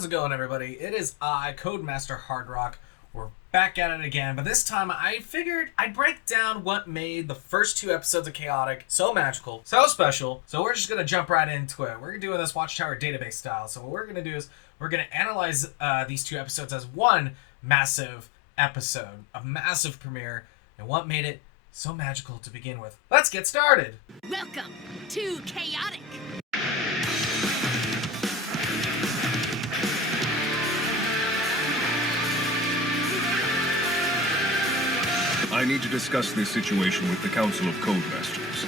How's it going, everybody? It is I, Codemaster Hard Rock. We're back at it again, but this time I figured I'd break down what made the first two episodes of Chaotic so magical, so special. So we're just gonna jump right into it. We're doing this Watchtower database style. So what we're gonna do is we're gonna analyze these two episodes as one massive episode, a massive premiere, and what made it so magical to begin with. Let's get started. Welcome to Chaotic. I need to discuss this situation with the Council of Codemasters.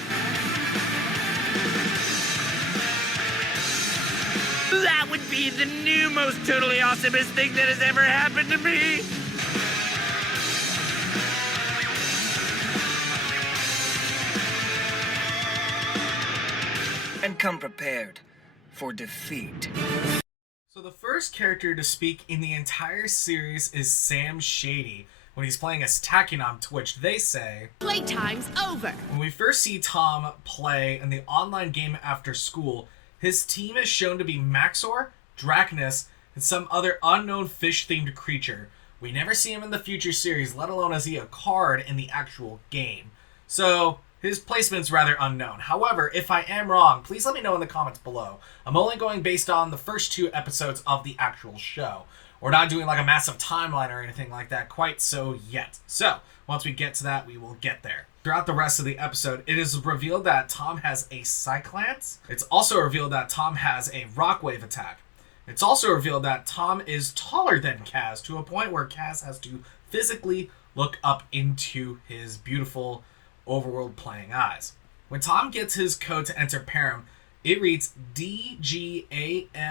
That would be the new most totally awesomest thing that has ever happened to me! And come prepared for defeat. So the first character to speak in the entire series is Sam Shady. When he's playing as Tachyon, to which they say, Playtime's over. when we first see Tom play in the online game after school, his team is shown to be Maxor, Dracnus, and some other unknown fish-themed creature. We never see him in the future series, let alone is he a card in the actual game. So his placement's rather unknown. However, if I am wrong, please let me know in the comments below. I'm only going based on the first two episodes of the actual show. We're not doing like a massive timeline or anything like that quite so yet. So, once we get to that, we will get there. Throughout the rest of the episode, it is revealed that Tom has a Cyclance. It's also revealed that Tom has a Rockwave attack. It's also revealed that Tom is taller than Kaz to a point where Kaz has to physically look up into his beautiful overworld playing eyes. When Tom gets his code to enter Perim, it reads DGAFECB.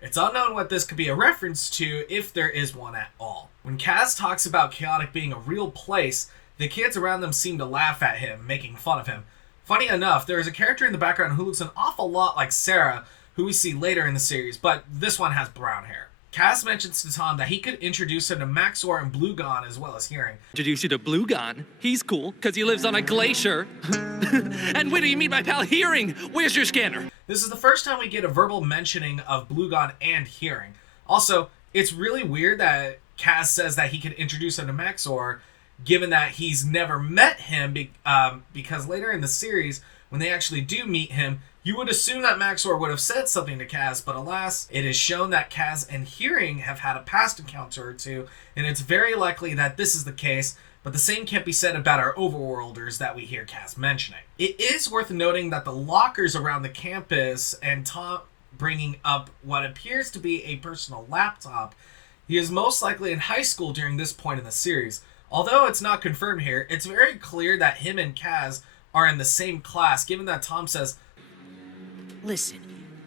It's unknown what this could be a reference to, if there is one at all. When Kaz talks about Chaotic being a real place, the kids around them seem to laugh at him, making fun of him. Funny enough, there is a character in the background who looks an awful lot like Sarah, who we see later in the series, but this one has brown hair. Kaz mentions to Tom that he could introduce him to Maxor and Bluegon as well as Hearing. Introduce you to Bluegon. He's cool, because he lives on a glacier. And what do you mean by pal Hearing? Where's your scanner? This is the first time we get a verbal mentioning of Bluegon and Hearing. Also, it's really weird that Kaz says that he could introduce him to Maxor, given that he's never met him, because later in the series, when they actually do meet him, you would assume that Maxor would have said something to Kaz, but alas, it is shown that Kaz and Hearing have had a past encounter or two, and it's very likely that this is the case, but the same can't be said about our overworlders that we hear Kaz mentioning. It is worth noting that the lockers around the campus, and Tom bringing up what appears to be a personal laptop, he is most likely in high school during this point in the series. Although it's not confirmed here, it's very clear that him and Kaz are in the same class, given that Tom says, Listen,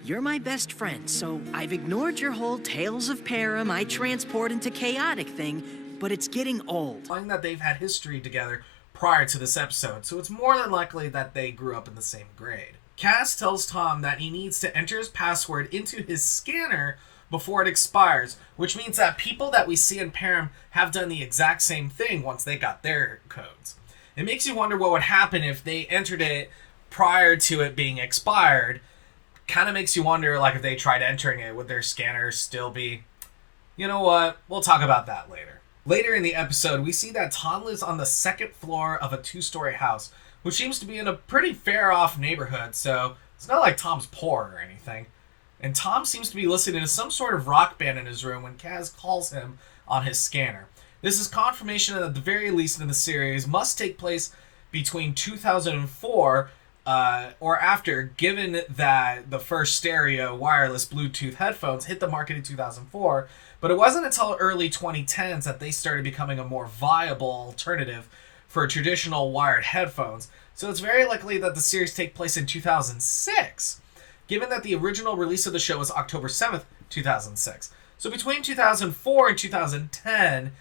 you're my best friend, so I've ignored your whole Tales of Perim, I transport into Chaotic thing, but it's getting old. implying that they've had history together prior to this episode, so it's more than likely that they grew up in the same grade. Kaz tells Tom that he needs to enter his password into his scanner before it expires, which means that people that we see in Perim have done the exact same thing once they got their codes. It makes you wonder what would happen if they entered it prior to it being expired. Kind of makes you wonder, like, if they tried entering it, would their scanner still be... You know what? We'll talk about that later. Later in the episode, we see that Tom lives on the second floor of a 2-story house, which seems to be in a pretty fair-off neighborhood, so it's not like Tom's poor or anything. And Tom seems to be listening to some sort of rock band in his room when Kaz calls him on his scanner. This is confirmation that at the very least in the series must take place between 2004 or after, given that the first stereo wireless Bluetooth headphones hit the market in 2004, but it wasn't until early 2010s that they started becoming a more viable alternative for traditional wired headphones, so it's very likely that the series take place in 2006, given that the original release of the show was October 7th, 2006. So between 2004 and 2010,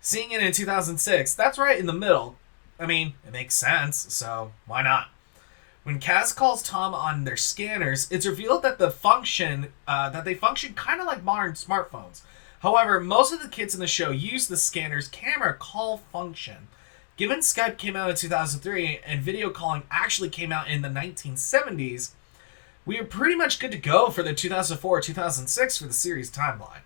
seeing it in 2006, that's right in the middle. I mean, it makes sense, so why not? When Kaz calls Tom on their scanners, it's revealed that they function kind of like modern smartphones. However, most of the kids in the show use the scanner's camera call function. Given Skype came out in 2003 and video calling actually came out in the 1970s, We are pretty much good to go for the 2004-2006 for the series timeline.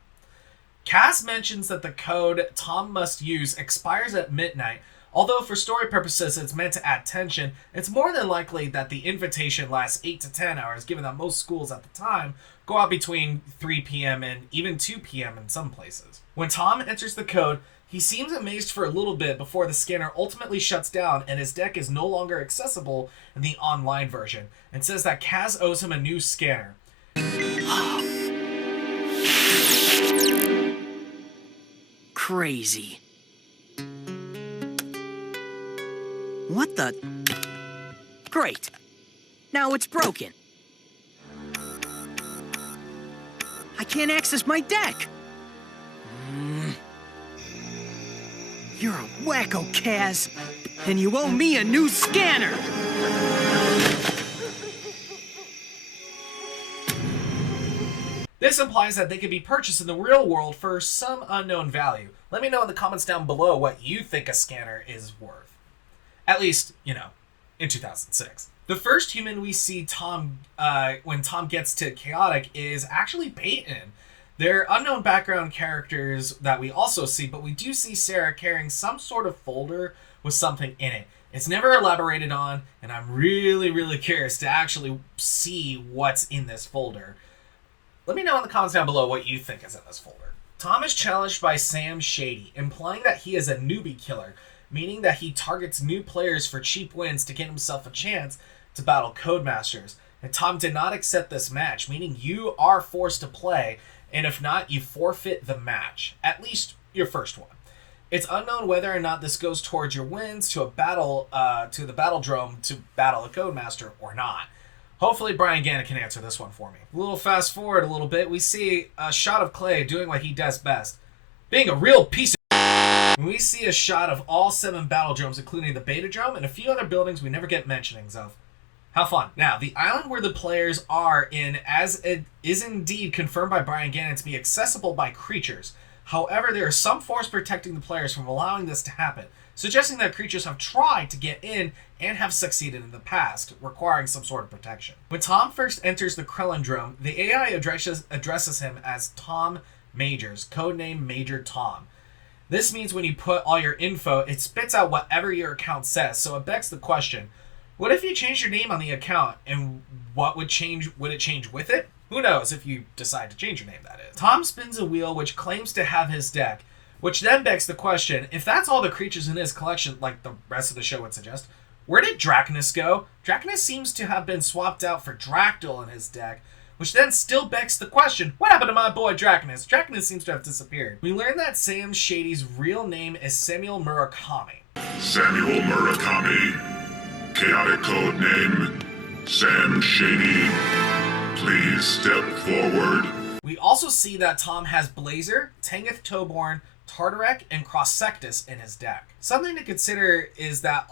Cass mentions that the code Tom must use expires at midnight. Although for story purposes it's meant to add tension, it's more than likely that the invitation lasts 8 to 10 hours, given that most schools at the time go out between 3 p.m. and even 2 p.m. in some places. When Tom enters the code, he seems amazed for a little bit before the scanner ultimately shuts down and his deck is no longer accessible in the online version, and says that Kaz owes him a new scanner. Crazy. What the? Great. Now it's broken. I can't access my deck. You're a wacko, Kaz. And you owe me a new scanner. This implies that they could be purchased in the real world for some unknown value. Let me know in the comments down below what you think a scanner is worth. At least, in 2006. The first human we see Tom, when Tom gets to Chaotic, is actually Peyton. They're unknown background characters that we also see, but we do see Sarah carrying some sort of folder with something in it. It's never elaborated on, and I'm really, really curious to actually see what's in this folder. Let me know in the comments down below what you think is in this folder. Tom is challenged by Sam Shady, implying that he is a newbie killer, meaning that he targets new players for cheap wins to get himself a chance to battle Codemasters. And Tom did not accept this match, meaning you are forced to play, and if not, you forfeit the match. At least your first one. It's unknown whether or not this goes towards your wins to a battle, to the Battledrome to battle a Codemaster or not. Hopefully Brian Gannon can answer this one for me. A little fast forward a little bit, we see a shot of Clay doing what he does best, being a real piece of we see a shot of all 7 Battledromes, including the Betadrome and a few other buildings we never get mentionings of. How fun. Now, the island where the players are in, as it is indeed confirmed by Brian Gannon to be accessible by creatures. However, there is some force protecting the players from allowing this to happen, suggesting that creatures have tried to get in and have succeeded in the past, requiring some sort of protection. When Tom first enters the Krellendrome, the AI addresses him as Tom Majors, codename Major Tom. This means when you put all your info, it spits out whatever your account says, so it begs the question, what if you change your name on the account, and what would change? Would it change with it? Who knows if you decide to change your name, that is. Tom spins a wheel which claims to have his deck, which then begs the question, if that's all the creatures in his collection, like the rest of the show would suggest, where did Draconus go? Draconus seems to have been swapped out for Drakdal in his deck, which then still begs the question, what happened to my boy Draconus? Draconus seems to have disappeared. We learn that Sam Shady's real name is Samuel Murakami. Samuel Murakami. Chaotic code name, Sam Shady. Please step forward. We also see that Tom has Blazer, Tanith Toborn, Tartarek, and Cross-Sectus in his deck. Something to consider is that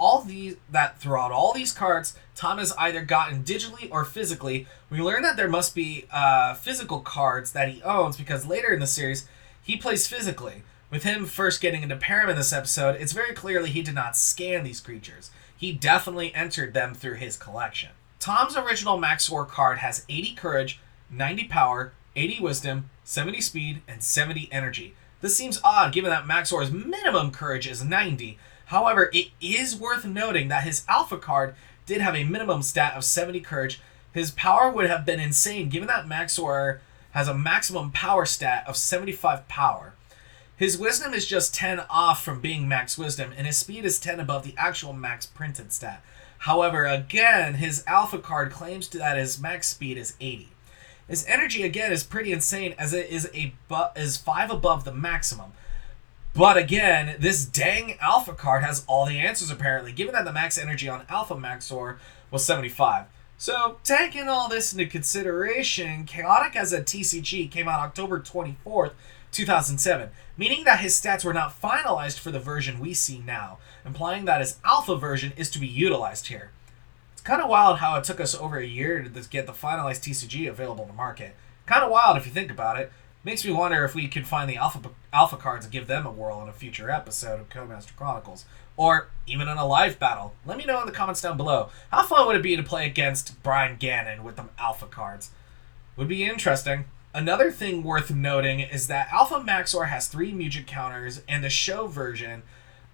throughout all these cards, Tom has either gotten digitally or physically. We learn that there must be physical cards that he owns because later in the series, he plays physically. With him first getting into Perim in this episode, it's very clearly he did not scan these creatures. He definitely entered them through his collection. Tom's original Max War card has 80 Courage, 90 Power, 80 Wisdom, 70 Speed, and 70 Energy. This seems odd given that Max War's minimum Courage is 90. However, it is worth noting that his Alpha card did have a minimum stat of 70 Courage. His Power would have been insane given that Max War has a maximum Power stat of 75 Power. His Wisdom is just 10 off from being Max Wisdom, and his Speed is 10 above the actual Max printed stat. However, again, his Alpha card claims that his Max Speed is 80. His Energy, again, is pretty insane, as it is 5 above the maximum. But again, this dang Alpha card has all the answers, apparently, given that the max energy on Alpha Maxor was 75. So, taking all this into consideration, Chaotic as a TCG came out October 24th, 2007, meaning that his stats were not finalized for the version we see now, implying that his Alpha version is to be utilized here. It's kind of wild how it took us over a year to get the finalized TCG available to market. Kind of wild if you think about it. Makes me wonder if we could find the alpha cards and give them a whirl in a future episode of Codemaster Chronicles, or even in a live battle. Let me know in the comments down below. How fun would it be to play against Brian Gannon with them alpha cards? Would be interesting. Another thing worth noting is that Alpha Maxor has 3 Mujik counters, and the show version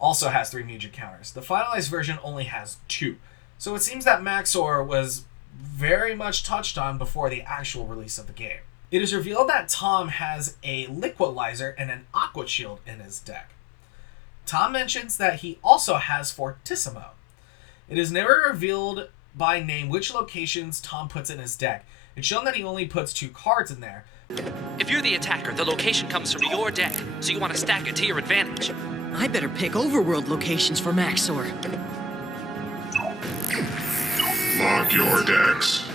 also has 3 Mujik counters. The finalized version only has 2. So it seems that Maxor was very much touched on before the actual release of the game. It is revealed that Tom has a Liquidizer and an Aqua Shield in his deck. Tom mentions that he also has Fortissimo. It is never revealed by name which locations Tom puts in his deck. It's shown that he only puts 2 cards in there. If you're the attacker, the location comes from your deck, so you want to stack it to your advantage. I better pick overworld locations for Maxor. Lock your decks.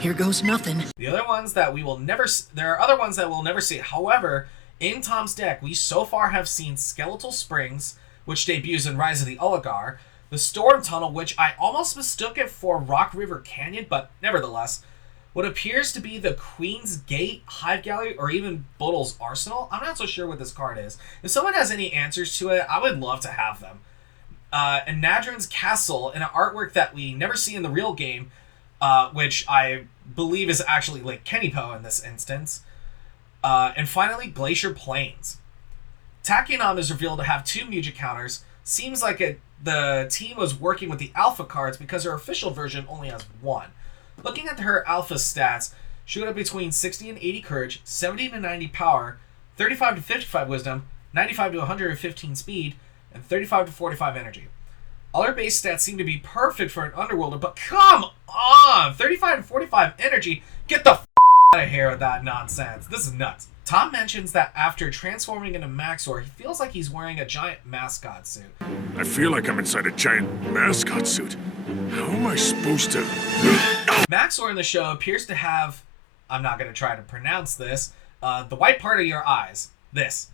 Here goes nothing. The other ones that we will never there are other ones that we'll never see. However, in Tom's deck, we so far have seen Skeletal Springs, which debuts in Rise of the Oligar, the Storm Tunnel, which I almost mistook it for Rock River Canyon, but nevertheless, what appears to be the Queen's Gate, Hive Gallery, or even Boodle's Arsenal. I'm not so sure what this card is. If someone has any answers to it, I would love to have them. And Nadrin's Castle, in an artwork that we never see in the real game, which I believe is actually Lake Kenipo in this instance. And finally, Glacier Plains. Tachyon is revealed to have 2 Mujik counters. Seems like the team was working with the alpha cards because her official version only has 1. Looking at her alpha stats, she would have between 60 and 80 courage, 70 to 90 power, 35 to 55 wisdom, 95 to 115 speed, and 35 to 45 energy. All her base stats seem to be perfect for an Underworlder, but come on! 35 to 45 energy? Get the out of here with that nonsense. This is nuts. Tom mentions that after transforming into Maxor, he feels like he's wearing a giant mascot suit. I feel like I'm inside a giant mascot suit. How am I supposed to... Maxor in the show appears to have, I'm not going to try to pronounce this, the white part of your eyes. This.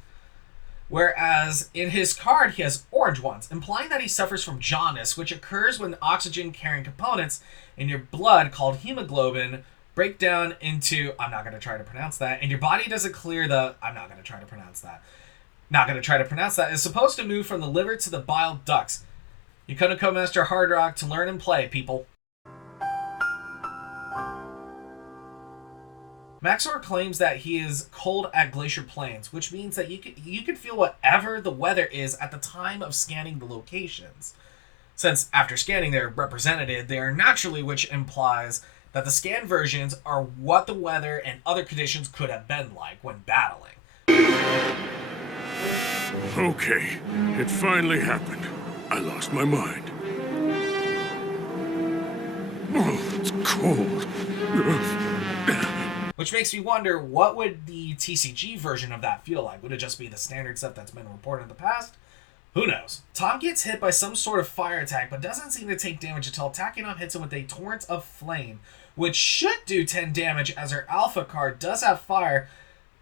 Whereas in his card, he has orange ones, implying that he suffers from jaundice, which occurs when oxygen-carrying components in your blood, called hemoglobin, break down into, I'm not going to try to pronounce that, and your body doesn't clear the, I'm not going to try to pronounce that. Not going to try to pronounce that. It's supposed to move from the liver to the bile ducts. You come to Codemaster Hard Rock to learn and play, people. Maxor claims that he is cold at Glacier Plains, which means that you can feel whatever the weather is at the time of scanning the locations. Since after scanning they're represented there naturally, which implies that the scan versions are what the weather and other conditions could have been like when battling. Okay, it finally happened. I lost my mind. Oh, it's cold. Which makes me wonder, what would the TCG version of that feel like? Would it just be the standard stuff that's been reported in the past? Who knows? Tom gets hit by some sort of fire attack, but doesn't seem to take damage until Tachyon hits him with a Torrent of Flame, which should do 10 damage as her alpha card does have fire,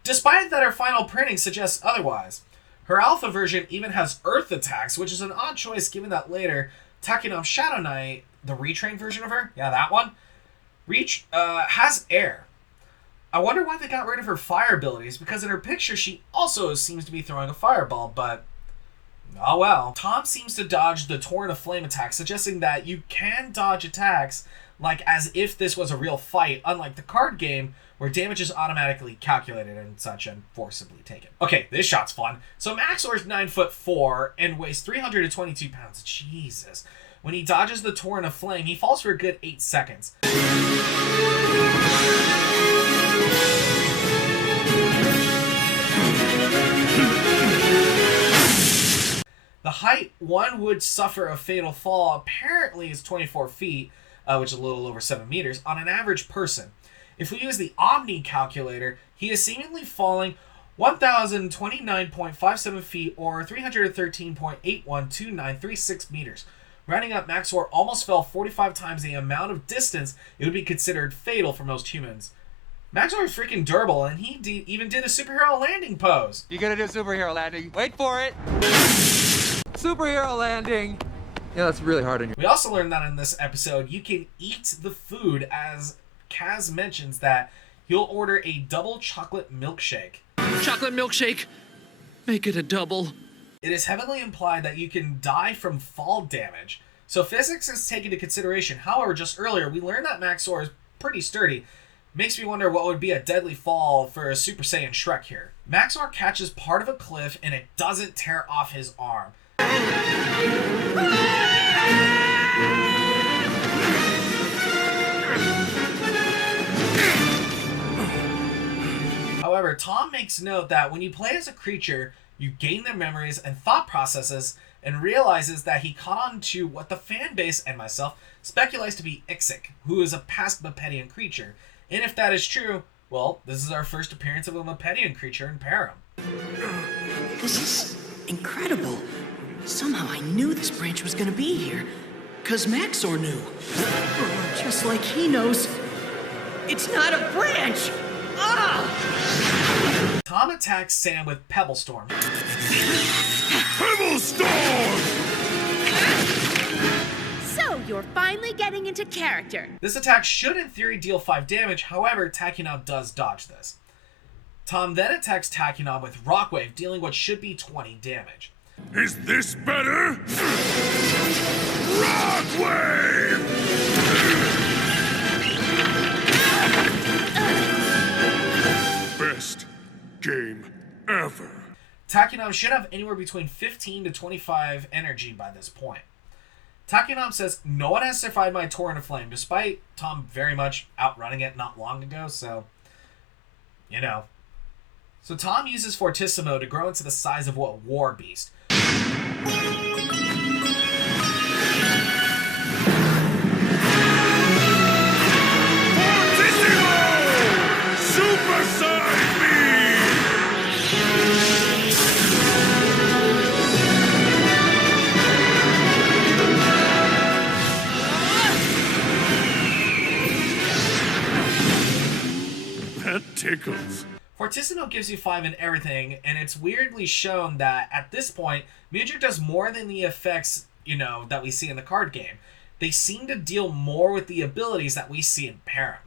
despite that her final printing suggests otherwise. Her alpha version even has earth attacks, which is an odd choice given that later Tachyon Shadow Knight, the retrained version of her, yeah, that one, has air. I wonder why they got rid of her fire abilities, because in her picture she also seems to be throwing a fireball, but oh well. Tom seems to dodge the Torrent of Flame attack, suggesting that you can dodge attacks like as if this was a real fight, unlike the card game where damage is automatically calculated and such and forcibly taken. Okay, this shot's fun. So Maxor is 9'4" and weighs 322 pounds. Jesus. When he dodges the Torrent of Flame, he falls for a good 8 seconds. The height one would suffer a fatal fall apparently is 24 feet, which is a little over 7 meters, on an average person. If we use the Omni calculator, he is seemingly falling 1,029.57 feet or 313.812936 meters. Rounding up, Maxor almost fell 45 times the amount of distance it would be considered fatal for most humans. Maxor is freaking durable, and he even did a superhero landing pose. You gotta do a superhero landing. Wait for it. Superhero landing. Yeah, that's really hard on you. We also learned that in this episode, you can eat the food, as Kaz mentions that he'll order a double chocolate milkshake. Chocolate milkshake. Make it a double. It is heavily implied that you can die from fall damage, so physics is taken into consideration. However, just earlier, we learned that Maxor is pretty sturdy. Makes me wonder what would be a deadly fall for a Super Saiyan Shrek here. Maxor catches part of a cliff and it doesn't tear off his arm. However, Tom makes note that when you play as a creature, you gain their memories and thought processes, and realizes that he caught on to what the fan base and myself speculates to be Ixik, who is a past Mepedian creature. And if that is true, well, this is our first appearance of a Mepedian creature in Perim. This is incredible. Somehow I knew this branch was gonna be here. 'Cause Maxor knew. Just like he knows, it's not a branch! Ah! Tom attacks Sam with Pebble Storm. Pebble Storm! So you're finally getting into character. This attack should in theory deal 5 damage, however, Tachyon does dodge this. Tom then attacks Tachyon with Rockwave, dealing what should be 20 damage. Is this better? Rockwave! Best game ever. Tachyon should have anywhere between 15 to 25 energy by this point. Tachyon says, no one has survived my Torrent of Flame, despite Tom very much outrunning it not long ago, so, you know. So Tom uses Fortissimo to grow into the size of what War Beast. Supersize me! That tickles. Fortissimo gives you 5 in everything, and it's weirdly shown that at this point, Mudra does more than the effects, that we see in the card game. They seem to deal more with the abilities that we see in Perim.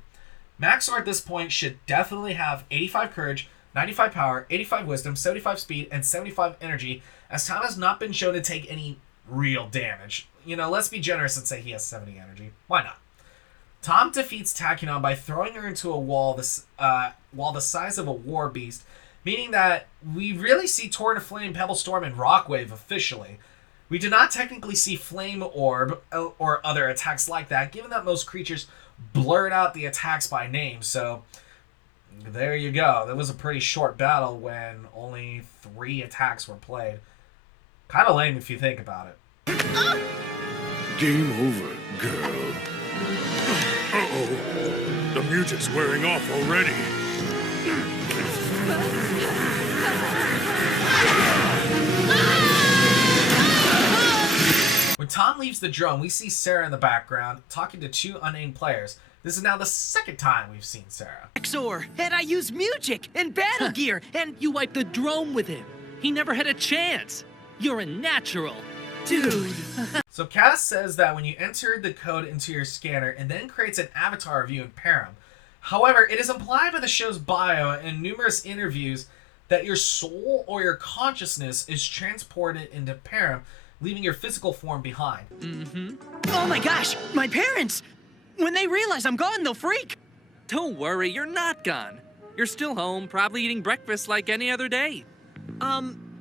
Maxor at this point should definitely have 85 courage, 95 power, 85 wisdom, 75 speed, and 75 energy, as Tom has not been shown to take any real damage. Let's be generous and say he has 70 energy. Why not? Tom defeats Tachyon by throwing her into a wall the size of a War Beast, meaning that we really see Torrent of Flame, Pebble Storm, and Rockwave officially. We do not technically see Flame Orb or other attacks like that, given that most creatures blurred out the attacks by name, so there you go. That was a pretty short battle when only 3 attacks were played. Kind of lame if you think about it. Game over, girl. Uh-oh. The mutant's wearing off already. When Tom leaves the drone, we see Sarah in the background talking to 2 unnamed players. This is now the 2nd time we've seen Sarah. Maxor, and I use music and battle gear, and You wiped the drone with him. He never had a chance. You're a natural. dude. So Cass says that when you enter the code into your scanner and then creates an avatar of you in Perim. However, it is implied by the show's bio and numerous interviews that your soul or your consciousness is transported into Perim, leaving your physical form behind. Oh my gosh, my parents! When they realize I'm gone, they'll freak. Don't worry, you're not gone. You're still home, probably eating breakfast like any other day.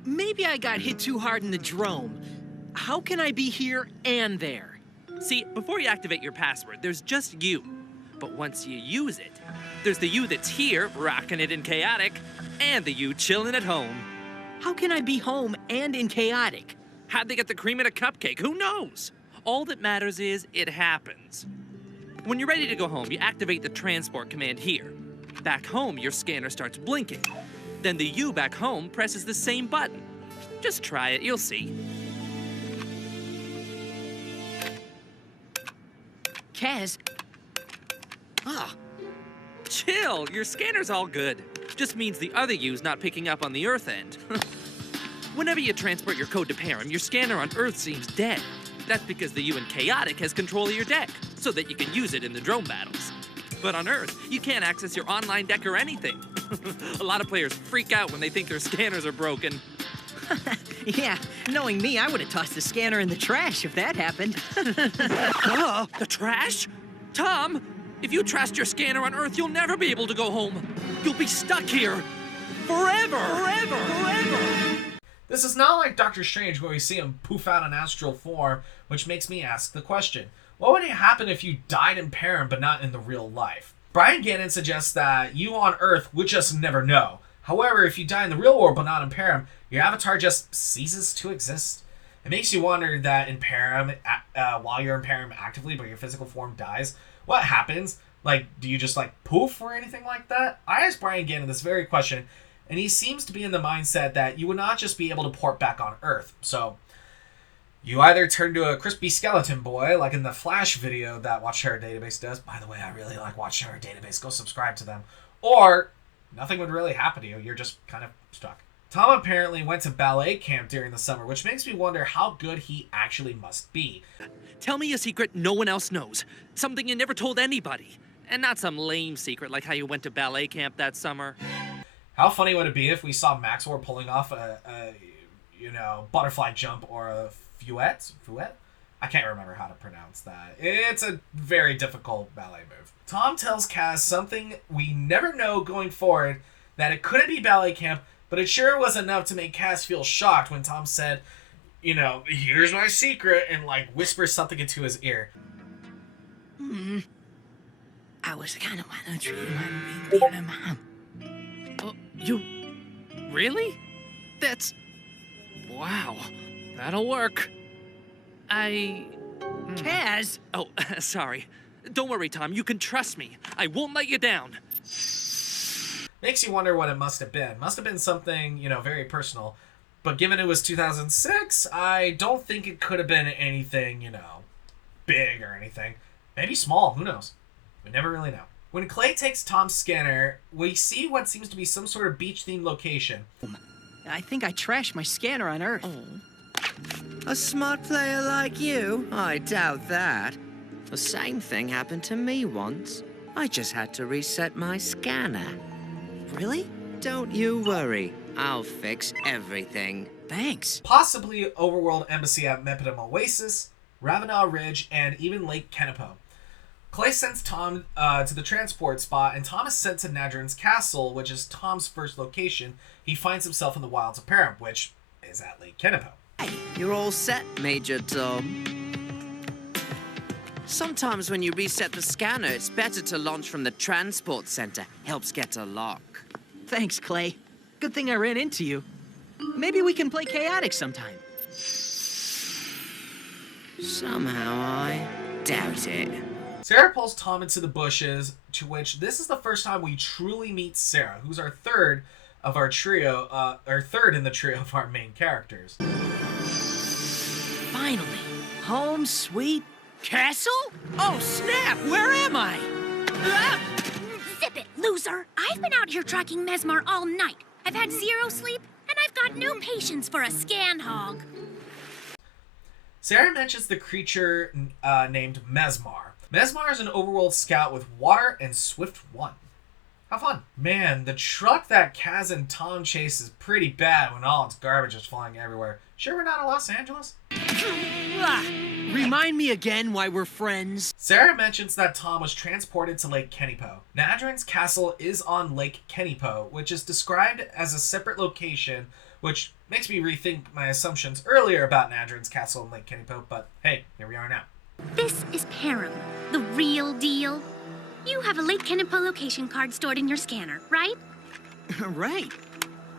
Maybe I got hit too hard in the drome. How can I be here and there? See, before you activate your password, there's just you. But once you use it, there's the you that's here, rocking it in chaotic, and the you chilling at home. How can I be home and in chaotic? How'd they get the cream in a cupcake? Who knows? All that matters is it happens. When you're ready to go home, you activate the transport command here. Back home, your scanner starts blinking. Then the you back home presses the same button. Just try it, you'll see. Kaz. Chill, your scanner's all good. Just means the other you's not picking up on the Earth end. Whenever you transport your code to Perim, your scanner on Earth seems dead. That's because the you in Chaotic has control of your deck, so that you can use it in the drone battles. But on Earth, you can't access your online deck or anything. A lot of players freak out when they think their scanners are broken. Yeah, knowing me, I would have tossed the scanner in the trash if that happened. The trash? Tom, if you trashed your scanner on Earth, you'll never be able to go home. You'll be stuck here. Forever! Forever! Forever! This is not like Doctor Strange where we see him poof out in astral form, which makes me ask the question, what would happen if you died in Perim but not in the real life? Brian Gannon suggests that you on Earth would just never know. However, if you die in the real world but not in Perim, your avatar just ceases to exist. It makes you wonder that in Perim, while you're in Perim actively but your physical form dies, what happens? Like, do you just like poof or anything like that? I asked Brian Gannon this very question, and he seems to be in the mindset that you would not just be able to port back on Earth. So, you either turn to a crispy skeleton boy, like in the Flash video that Watchtower Database does. By the way, I really like Watchtower Database. Go subscribe to them. Or, nothing would really happen to you. You're just kind of stuck. Tom apparently went to ballet camp during the summer, which makes me wonder how good he actually must be. Tell me a secret no one else knows. Something you never told anybody. And not some lame secret like how you went to ballet camp that summer. How funny would it be if we saw Maxwell pulling off a butterfly jump or a fouette? Fouette? I can't remember how to pronounce that. It's a very difficult ballet move. Tom tells Kaz something we never know going forward, that it couldn't be ballet camp, but it sure was enough to make Kaz feel shocked when Tom said, here's my secret, and whispers something into his ear. I was kind of want to treat my being a mom. Oh, you... Really? That's... Wow. That'll work. Kaz! Oh, sorry. Don't worry, Tom. You can trust me. I won't let you down. Makes you wonder what it must have been. Must have been something, very personal. But given it was 2006, I don't think it could have been anything, big or anything. Maybe small. Who knows? We never really know. When Clay takes Tom's scanner, we see what seems to be some sort of beach-themed location. I think I trashed my scanner on Earth. A smart player like you? I doubt that. The same thing happened to me once. I just had to reset my scanner. Really? Don't you worry. I'll fix everything. Thanks. Possibly Overworld Embassy at Mepidum Oasis, Ravenna Ridge, and even Lake Kenipo. Clay sends Tom to the transport spot, and Tom is sent to Nadrin's castle, which is Tom's first location. He finds himself in the wilds of Perim, which is at Lake Kenipo. Hey, you're all set, Major Tom. Sometimes when you reset the scanner, it's better to launch from the transport center. Helps get a lock. Thanks, Clay. Good thing I ran into you. Maybe we can play Chaotic sometime. Somehow I doubt it. Sarah pulls Tom into the bushes, to which this is the first time we truly meet Sarah, who's our third of our trio, third in the trio of our main characters. Finally, home sweet castle? Oh snap, where am I? Zip it, loser! I've been out here tracking Mesmar all night. I've had 0 sleep, and I've got no patience for a scan hog. Sarah mentions the creature named Mesmar. Mesmar is an overworld scout with water and Swift 1. How fun. Man, the truck that Kaz and Tom chase is pretty bad when all its garbage is flying everywhere. Sure we're not in Los Angeles? Remind me again why we're friends. Sarah mentions that Tom was transported to Lake Kenipo. Nadrin's castle is on Lake Kenipo, which is described as a separate location, which makes me rethink my assumptions earlier about Nadrin's castle in Lake Kenipo, but hey, here we are now. This is Perim, the real deal. You have a Lake Kenipo location card stored in your scanner, right? Right.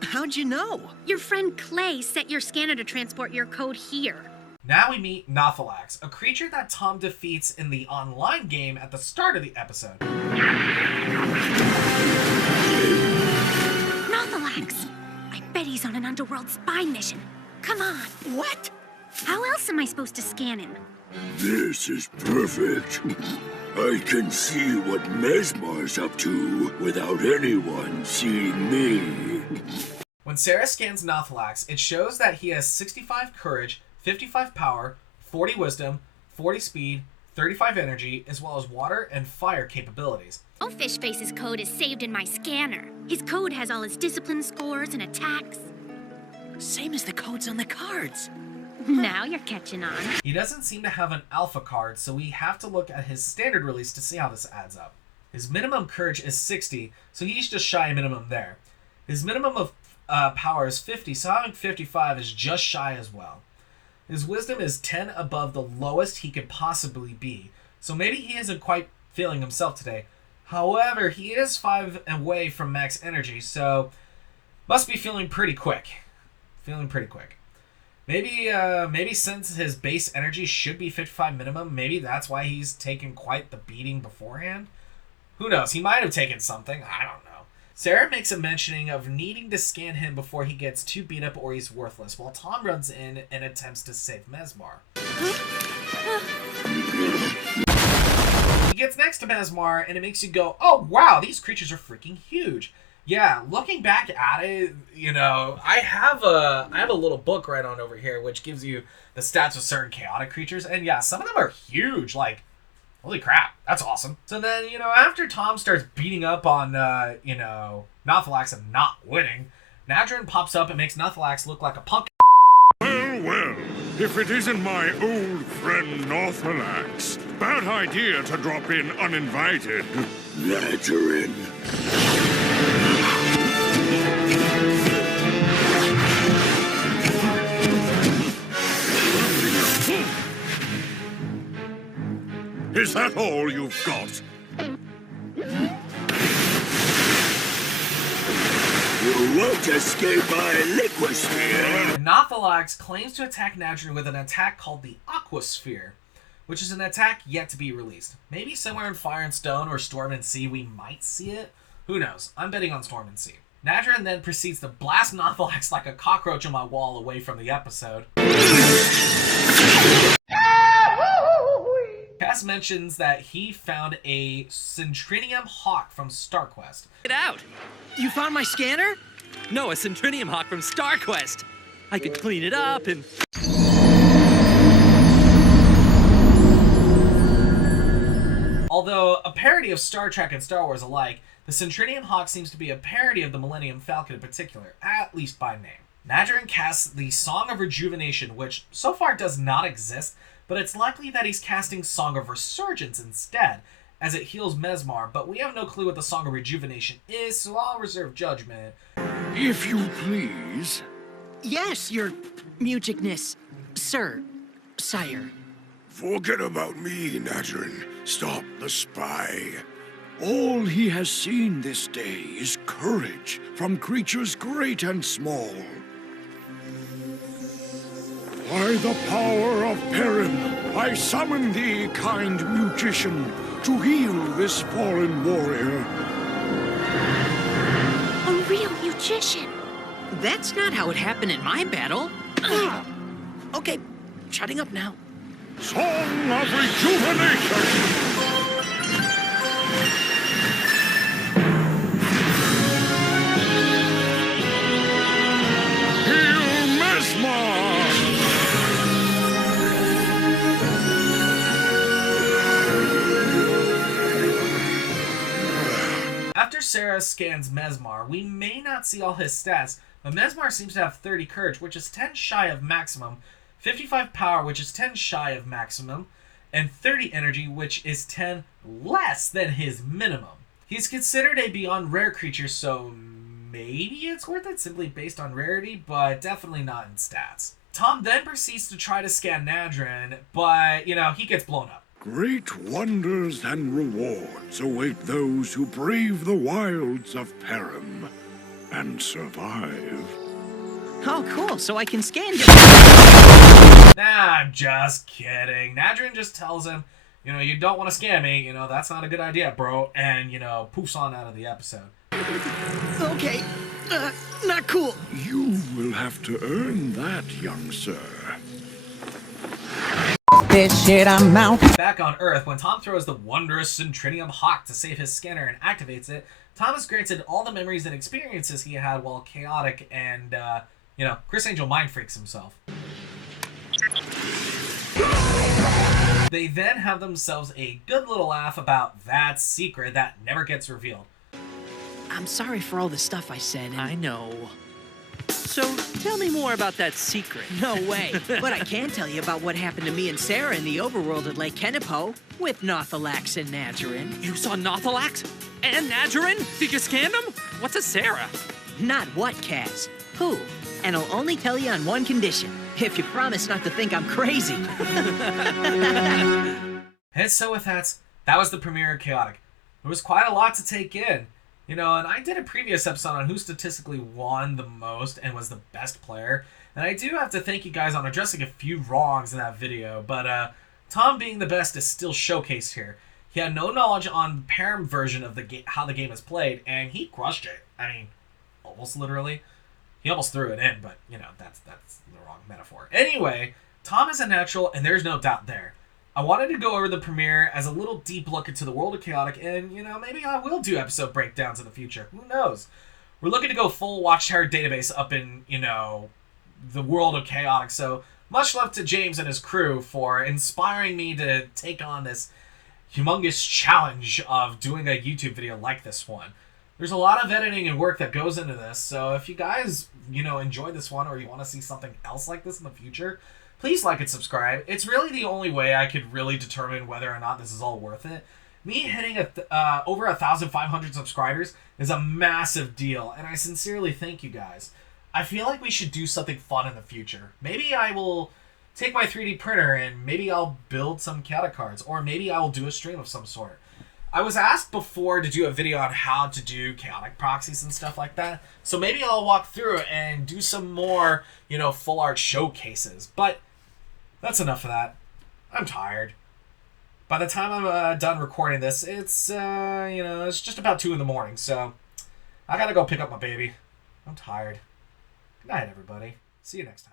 How'd you know? Your friend Clay set your scanner to transport your code here. Now we meet Nothalax, a creature that Tom defeats in the online game at the start of the episode. Nothalax! I bet he's on an underworld spy mission. Come on. What? How else am I supposed to scan him? This is perfect. I can see what Mesmar's up to without anyone seeing me. When Sarah scans Nothalax, it shows that he has 65 courage, 55 power, 40 wisdom, 40 speed, 35 energy, as well as water and fire capabilities. Oh, Fishface's code is saved in my scanner. His code has all his discipline scores and attacks. Same as the codes on the cards. Now you're catching on. He doesn't seem to have an alpha card, so we have to look at his standard release to see how this adds up. His minimum courage is 60, so he's just shy of minimum there. His minimum of power is 50, so having 55 is just shy as well. His wisdom is 10 above the lowest he could possibly be, so maybe he isn't quite feeling himself today. However, he is 5 away from max energy, so must be feeling pretty quick. Maybe since his base energy should be 55 minimum, maybe that's why he's taken quite the beating beforehand. Who knows? He might have taken something. I don't know. Sarah makes a mentioning of needing to scan him before he gets too beat up or he's worthless, while Tom runs in and attempts to save Mesmar. He gets next to Mesmar, and it makes you go, oh wow, these creatures are freaking huge. Yeah, looking back at it, you know, I have a little book right on over here which gives you the stats of certain chaotic creatures, and yeah, some of them are huge, like, holy crap, that's awesome. So then, you know, after Tom starts beating up on, Nothalax and not winning, Nadrin pops up and makes Nothalax look like a punk. Well, if it isn't my old friend Nothalax, bad idea to drop in uninvited. Nadrin. Is that all you've got? You won't escape my liquisphere. Nothalax claims to attack Nadrin with an attack called the Aquasphere, which is an attack yet to be released. Maybe somewhere in Fire and Stone or Storm and Sea we might see it. Who knows? I'm betting on Storm and Sea. Nadrin then proceeds to blast Nothalax like a cockroach on my wall away from the episode. Cass mentions that he found a Centrinium Hawk from StarQuest. Get out! You found my scanner? No, a Centrinium Hawk from StarQuest. I could clean it up and... Although a parody of Star Trek and Star Wars alike, the Centrinium Hawk seems to be a parody of the Millennium Falcon in particular, at least by name. Nadrin casts the Song of Rejuvenation, which so far does not exist, but it's likely that he's casting Song of Resurgence instead, as it heals Mesmar, but we have no clue what the Song of Rejuvenation is, so I'll reserve judgment. If you please. Yes, your musicness, sir, sire. Forget about me, Nadrin. Stop the spy. All he has seen this day is courage from creatures great and small. By the power of Perim, I summon thee, kind musician, to heal this fallen warrior. A real magician. That's not how it happened in my battle. Okay, shutting up now. Song of Rejuvenation! Heal Mesmar! After Sarah scans Mesmar, we may not see all his stats, but Mesmar seems to have 30 courage, which is 10 shy of maximum, 55 power, which is 10 shy of maximum, and 30 energy, which is 10 less than his minimum. He's considered a beyond rare creature, so maybe it's worth it simply based on rarity, but definitely not in stats. Tom then proceeds to try to scan Nadrin, but, you know, he gets blown up. Great wonders and rewards await those who brave the wilds of Perim and survive. Oh, cool, so I can scan you. Nah, I'm just kidding. Nadrin just tells him, you know, you don't want to scam me, you know, that's not a good idea, bro, and, you know, poofs on out of the episode. Okay, not cool. You will have to earn that, young sir. This shit, I'm out. Back on Earth, when Tom throws the wondrous Centrinium Hawk to save his scanner and activates it, Tom is granted all the memories and experiences he had while chaotic and, you know, Chris Angel mind freaks himself. They then have themselves a good little laugh about that secret that never gets revealed. I'm sorry for all the stuff I said. And... I know. So, tell me more about that secret. No way. But I can tell you about what happened to me and Sarah in the overworld at Lake Kenipo with Nothalax and Nadgerin. You saw Nothalax? And Nadgerin? Did you scan them? What's a Sarah? Not what, Kaz. Who? And I'll only tell you on one condition. If you promise not to think I'm crazy. And so with that was the premiere of Chaotic. It was quite a lot to take in. You know, and I did a previous episode on who statistically won the most and was the best player. And I do have to thank you guys on addressing a few wrongs in that video. But Tom being the best is still showcased here. He had no knowledge on the Perim version of the how the game is played, and he crushed it. I mean, almost literally. He almost threw it in, but, you know, that's the wrong metaphor. Anyway, Tom is a natural, and there's no doubt there. I wanted to go over the premiere as a little deep look into the world of Chaotic, and, you know, maybe I will do episode breakdowns in the future. Who knows? We're looking to go full Watchtower database up in, you know, the world of Chaotic, so much love to James and his crew for inspiring me to take on this humongous challenge of doing a YouTube video like this one. There's a lot of editing and work that goes into this, so if you guys, you know, enjoyed this one or you want to see something else like this in the future, please like and subscribe. It's really the only way I could really determine whether or not this is all worth it. Me hitting over 1,500 subscribers is a massive deal, and I sincerely thank you guys. I feel like we should do something fun in the future. Maybe I will take my 3D printer and maybe I'll build some Chaotic cards, or maybe I will do a stream of some sort. I was asked before to do a video on how to do Chaotic proxies and stuff like that, so maybe I'll walk through it and do some more, you know, full art showcases, but that's enough of that. I'm tired. By the time I'm done recording this, it's, you know, it's just about 2 in the morning, so I gotta go pick up my baby. I'm tired. Good night, everybody. See you next time.